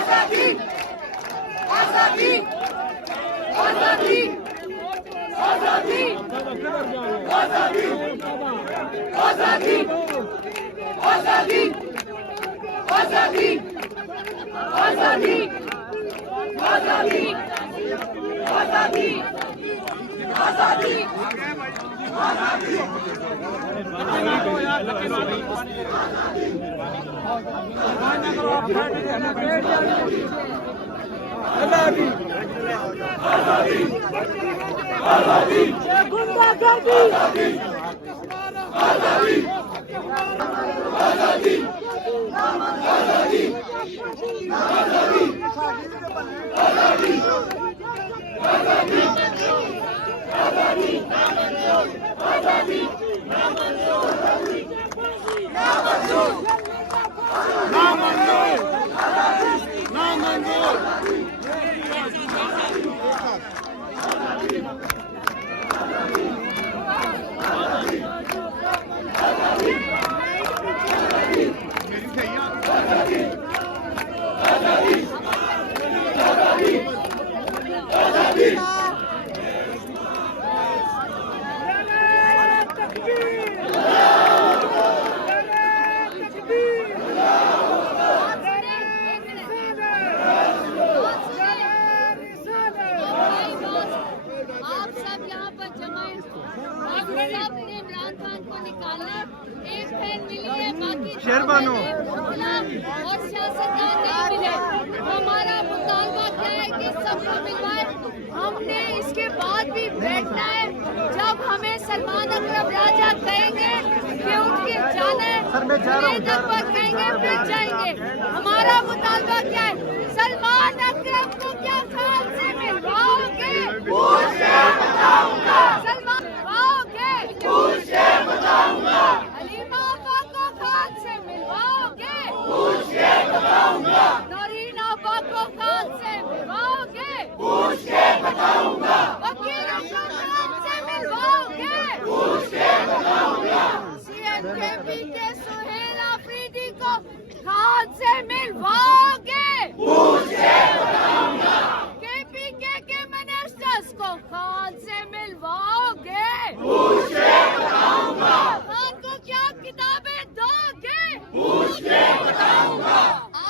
आजादी आजादी आजादी आजादी आजादी आजादी आजादी आजादी आजादी आजादी आजादी आजादी आजादी गुंडागर्दी आजादी आजादी आजादी आजादी आजादी आजादी आजादी आजादी नामंजूर नामंजूर नामंजूर इमरान खान को निकालना एक फैन मिली है, बाकी शेरबानो और सियासतदान नहीं मिले। हमारा मुतालबा क्या है कि सबको मिलवाए। हमने इसके बाद भी बैठना है जब हमें सलमान अकरम राजा कहेंगे कि उनकी जान है, पर कहेंगे फिर जाएंगे। हमारा मुतालबा क्या है? सलमान अकरम को क्या खान से मिलवाओगे? सलमान बताऊंगा। हलीमा आपा को खान से मिलवाओगे? पूछ के बताऊंगा। नौरीन आपा को खान से मिलवाओगे? पूछ के बताऊंगा। वकील को खान से मिलवाओगे? पूछ के बताऊंगा। सीएमकेपी के सुहेल आफरीदी को खान से मिलवाओगे? पूछ के बताऊंगा। केपीके के मिनिस्टर्स को खान से मिलवाओगे? पूछ के बताऊंगा। खान को क्या किताबें दोगे? पूछ के बताऊंगा।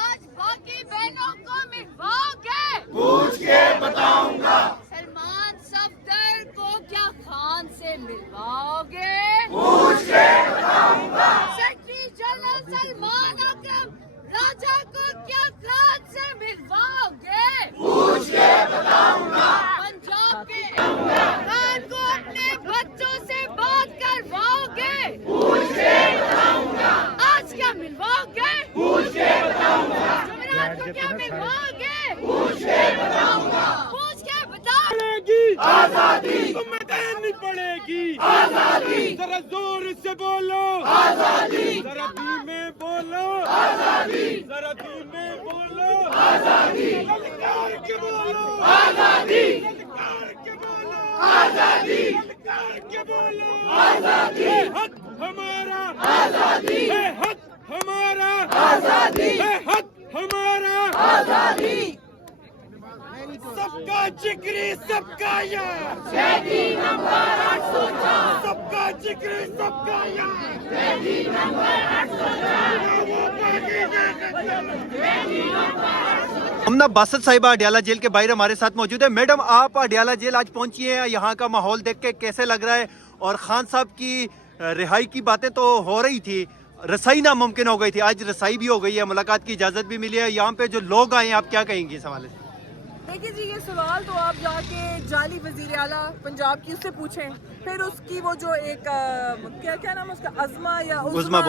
आज बाकी बहनों को मिलवाओगे? पूछ के बताऊंगा। सलमान सफदर को क्या खान से मिलवाओगे? पूछ के बताऊंगा। सेक्रेटरी जनरल सलमान अकरम राजा को क्या खान से मिलवाओगे? पूछ के बताऊंगा। पंजाब के खान को अपने बच्चों से बात करवाओगे? पूछ के बताऊंगा। आज क्या मिलवाओगे? पूछ के बताऊंगा। जुमेरात को क्या मिलवाओगे? पूछ के बताऊंगा। पूछ के बताओगे। आजादी तुम्हें देनी पड़ेगी। आजादी जरा जोर से बोलो। आजादी जरा धीमे बोलो। आजादी जरा धीमे बोलो। आजादी ललकार के बोलो। आजादी ललकार के बोलो। आजादी ललकार के बोलो। आजादी है हक हमारा। आजादी है हक हमारा। आजादी है हक हमारा। आजादी सबका जिक्री सबका यार। शहीदी नंबर 804। सबका जिक्री सबका यार। शहीदी नंबर 804। हम ना बासत साहिबा अडियाला जेल के बाहर हमारे साथ मौजूद है। मैडम, आप अडियाला जेल आज पहुंची हैं, यहाँ का माहौल देख के कैसे लग रहा है? और खान साहब की रिहाई की बातें तो हो रही थी, रसाई नामुमकिन हो गई थी, आज रसाई भी हो गई है, मुलाकात की इजाज़त भी मिली है। यहाँ पे जो लोग आए हैं, आप क्या कहेंगे इस हवाले से? देखिए जी, ये सवाल तो आप जाके जाली वज़ीर आला पंजाब की उससे पूछें, फिर उसकी वो जो एक क्या नाम है उसका, अज़मा या उज़मा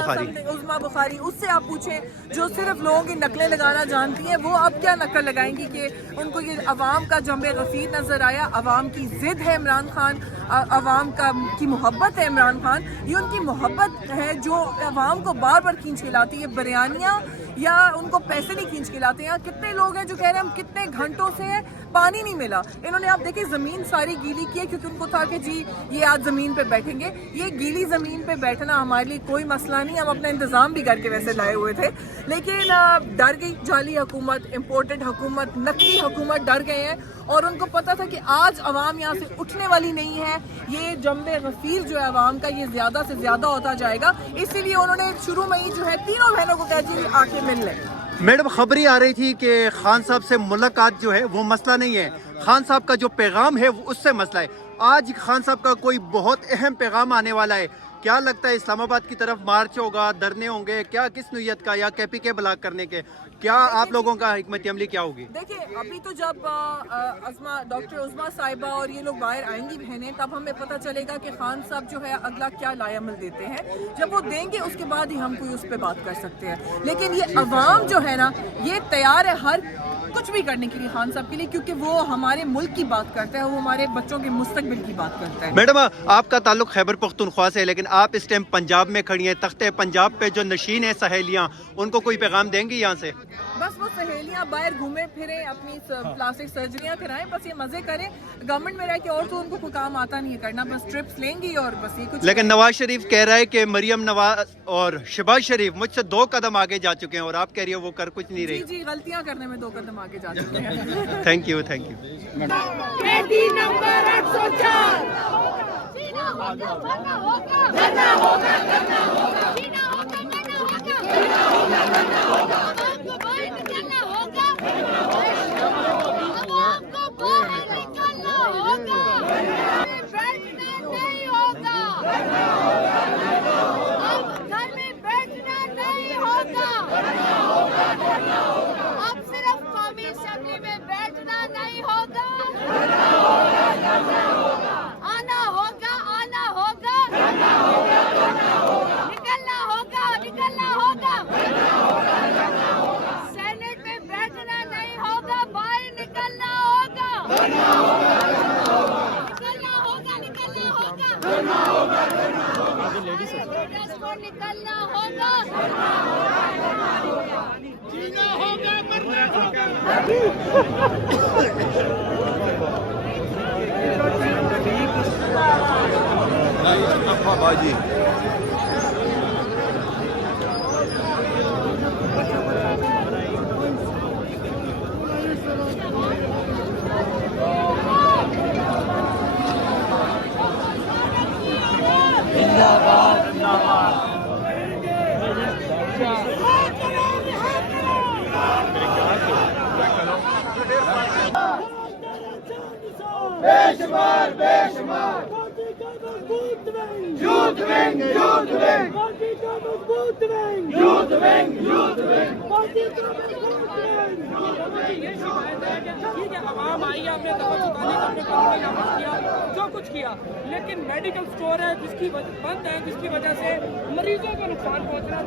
बुखारी, उससे आप पूछें, जो सिर्फ लोगों की नकलें लगाना जानती हैं। वो अब क्या नकल लगाएंगी कि उनको ये अवाम का जंबे गफ़ीर नज़र आया, अवाम की ज़िद है इमरान खान, अवाम की मोहब्बत है इमरान खान। ये उनकी मोहब्बत है जो अवाम को बार बार खींच के लाती है, बिरयानियाँ या उनको पैसे नहीं खींच के लाते हैं। कितने लोग हैं जो कह रहे हैं हम कितने घंटों से पानी नहीं मिला। इन्होंने आप देखें ज़मीन सारी गीली की है क्योंकि उनको था कि जी ये आज ज़मीन पे बैठेंगे। ये गीली ज़मीन पे बैठना हमारे लिए कोई मसला नहीं, हम अपना इंतज़ाम भी करके वैसे लाए हुए थे, लेकिन डर गई जाली हुकूमत, इम्पोर्टेड हुकूमत, नकली हुकूमत डर गए हैं और उनको पता था कि आज अवाम यहाँ से उठने वाली नहीं है। ये जम्बे गफीर जो है अवाम का ये ज़्यादा से ज़्यादा होता जाएगा, इसीलिए उन्होंने शुरू में ही जो है तीनों बहनों को कहा जी आके मिल लें। मैडम खबरी आ रही थी कि खान साहब से मुलाकात जो है वो मसला नहीं है, खान साहब का जो पैगाम है वो उससे मसला है। आज खान साहब का कोई बहुत अहम पैगाम आने वाला है, क्या लगता है इस्लामाबाद की तरफ मार्च होगा, धरने होंगे क्या, किस नीयत का, या KPK ब्लॉक करने के, क्या आप लोगों का हिकमत अमली क्या होगी? देखिए अभी तो जब डॉक्टर उज़मा साहिबा और ये लोग बाहर आएंगी बहनें, तब हमें पता चलेगा कि खान साहब जो है अगला क्या लाएअमल देते हैं। जब वो देंगे उसके बाद ही हम कोई उस पर बात कर सकते हैं, लेकिन ये अवाम जो है ना ये तैयार है हर कुछ भी करने के लिए खान साहब के लिए, क्योंकि वो हमारे मुल्क की बात करता है, वो हमारे बच्चों के मुस्तकबिल की बात करता है। मैडम आपका ताल्लुक खैबर पख्तूनख्वा से है, लेकिन आप इस टाइम पंजाब में खड़ी हैं, तख्ते पंजाब पे जो नशीन है सहेलियां, उनको कोई पैगाम देंगी यहाँ से? बस वो सहेलियां बाहर घूमे फिरे, अपनी प्लास्टिक सर्जरियां कराएं, बस ये मजे करें। गवर्नमेंट में रह के और तो उनको कोई काम आता नहीं है करना, बस ट्रिप्स लेंगी और बस ये कुछ। लेकिन नवाज शरीफ कह रहा है कि मरियम नवाज और शहबाज शरीफ मुझसे 2 कदम आगे जा चुके हैं और आप कह रही हो वो कर कुछ नहीं रही। जी जी, गलतियां करने में 2 कदम आगे जा चुके हैं। Thank you, thank you. बेटी नंबर 804 जीना होगा मरना होगा, मरना होगा करना होगा, जीना होगा मरना होगा, जीना होगा करना होगा, आपको बाहर निकलना होगा, अब आपको बाहर निकलना होगा, बैठना नहीं होगा, अब घर में बैठना नहीं होगा, अब सिर्फ कौमी असेंबली में बैठना नहीं होगा, आना होगा, आना होगा, निकलना होगा, निकलना होगा, सेनेट में बैठना नहीं होगा, बाहर निकलना होगा, निकलना होगा, निकलना होगा, लीडर्स को निकलना होगा, जीना होगा मरना होगा। बाजी बेशुमार बेशुमार youth wing youth wing party का मजबूत wing youth wing youth wing party का मजबूत विंग। ठीक है, आवाम आई, आपने दवा चुकाने का अपने कानूनी नाफिज किया, जो कुछ किया, लेकिन मेडिकल स्टोर है जिसकी बंद है, जिसकी वजह से मरीजों को नुकसान पहुंच रहा है।